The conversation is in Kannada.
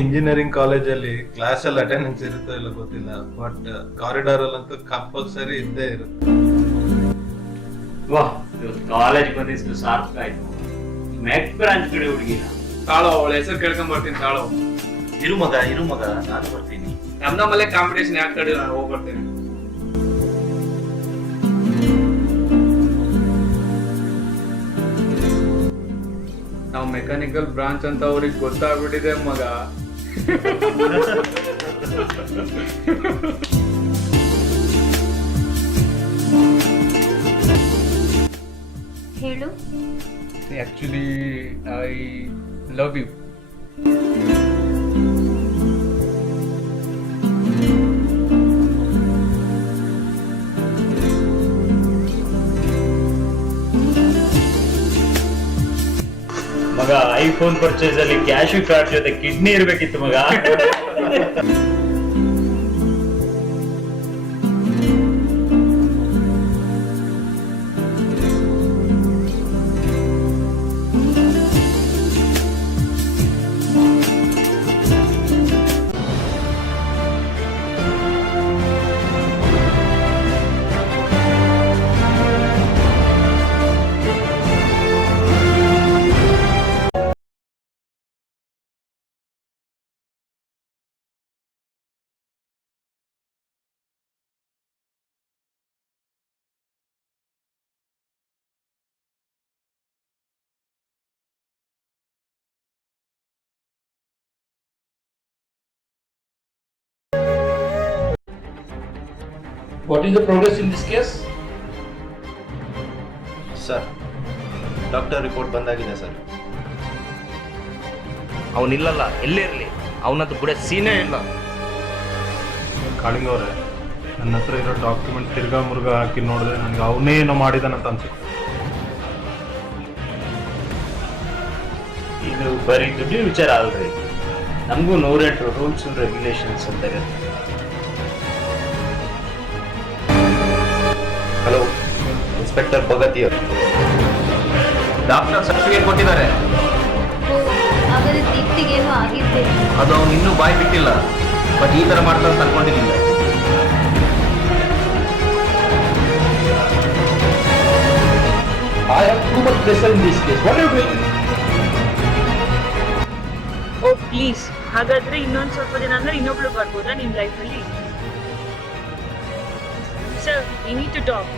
ಇಂಜಿನಿಯರಿಂಗ್ ಕಾಲೇಜಲ್ಲಿ ಕ್ಲಾಸಲ್ಲಿ ಅಟೆಂಡೆನ್ಸ್ ಇರುತ್ತೋ ಇಲ್ಲ ಗೊತ್ತಿಲ್ಲ, ಬಟ್ ಕಾರಿಡಾರ್ ಅಲ್ಲಂತೂ ಕಂಪಲ್ಸರಿ ಇದ್ದೇ ಇರುತ್ತೆ. ವಾಹ್, ಕಾಲೇಜ್ ಬಂದಿಷ್ಟು ಸಾರ್ಥಕ ಆಯ್ತು. ಮೆಕ್ ಬ್ರಾಂಚ್ ಕಡೆ ಹುಡುಗಿನ ತಾಳೋ, ಅವಳ ಹೆಸರು ಕೇಳ್ಕೊಂಡ್ ಬರ್ತೀನಿ ತಾಳೋ. ಇರು ಮಗ ನಾನು ಬರ್ತೀನಿ. ನಮ್ಮಲ್ಲೇ ಕಾಂಪಿಟೇಷನ್ ಯಾಕೆ ತಡಿ, ನಾನು ಹೋಗ್ಬರ್ತೇನೆ. ನಾವು ಮೆಕ್ಯಾನಿಕಲ್ ಬ್ರಾಂಚ್ ಅಂತ ಅವ್ರಿಗೆ ಗೊತ್ತಾಗ್ಬಿಟ್ಟಿದೆ ಮಗ. ಹೇಳು. Actually I love you. ಮಗ, ಐಫೋನ್ ಪರ್ಚೇಸ್ ಅಲ್ಲಿ ಕ್ಯಾಶ್ ಕಾರ್ಡ್ ಜೊತೆ ಕಿಡ್ನಿ ಇರ್ಬೇಕಿತ್ತು ಮಗ. What is the progress in this case? Sir, doctor report ಬಂದಾಗಿದೆ ಸರ್. ಅವನಿಲ್ಲಲ್ಲ, ಎಲ್ಲೇ ಇರಲಿ, ಅವನದ್ದು ಕೂಡ ಸೀನೇ ಇಲ್ಲ. ಕಾಳಿಂಗವ್ರೆ, ನನ್ನ ಹತ್ರ ಇರೋ ಡಾಕ್ಯುಮೆಂಟ್ ತಿರ್ಗಾ ಮುರ್ಗ ಹಾಕಿ ನೋಡಿದ್ರೆ ನನಗೆ ಅವನೇ ಏನೋ ಮಾಡಿದಾನಂತ ಅನ್ಸುತ್ತೆ. ಇದು ಬರೀ ದುಡ್ಡಿನ ವಿಚಾರ ಅಲ್ರಿ, ನಮಗೂ 108 ರೂಲ್ಸ್ ಅಂಡ್ ರೆಗ್ಯುಲೇಷನ್ಸ್ ಅಂತ ಇರುತ್ತೆ. Hello, inspector Bhagatiyar. Doctor certificate ಕೊಟ್ಟಿದ್ದಾರೆ. ಹಾಗಾದ್ರೆ ದೀಪ್ತಿಗೇನು ಆಗಿರ್ಬೇಕು. ಅದು ಅವನು ಇನ್ನೂ ಬಾಯಿ ಬಿಟ್ಟಿಲ್ಲ, ಬಟ್ ಈ ತರ ಮಾಡ್ತಾರೆ ಅಂತ ಅನ್ಕೊಂಡಿದ್ದೀನಿ. I have too much pressure in this case. What are you doing? Oh please, ಹಾಗಾದ್ರೆ ಇನ್ನೊಂದು ಸ್ವಲ್ಪ ದಿನ ಅಂದ್ರೆ ಇನ್ನೊಬ್ಳು ಬರ್ಬೋದಾ ನಿಮ್ ಲೈಫಲ್ಲಿ? Sir, we need to talk.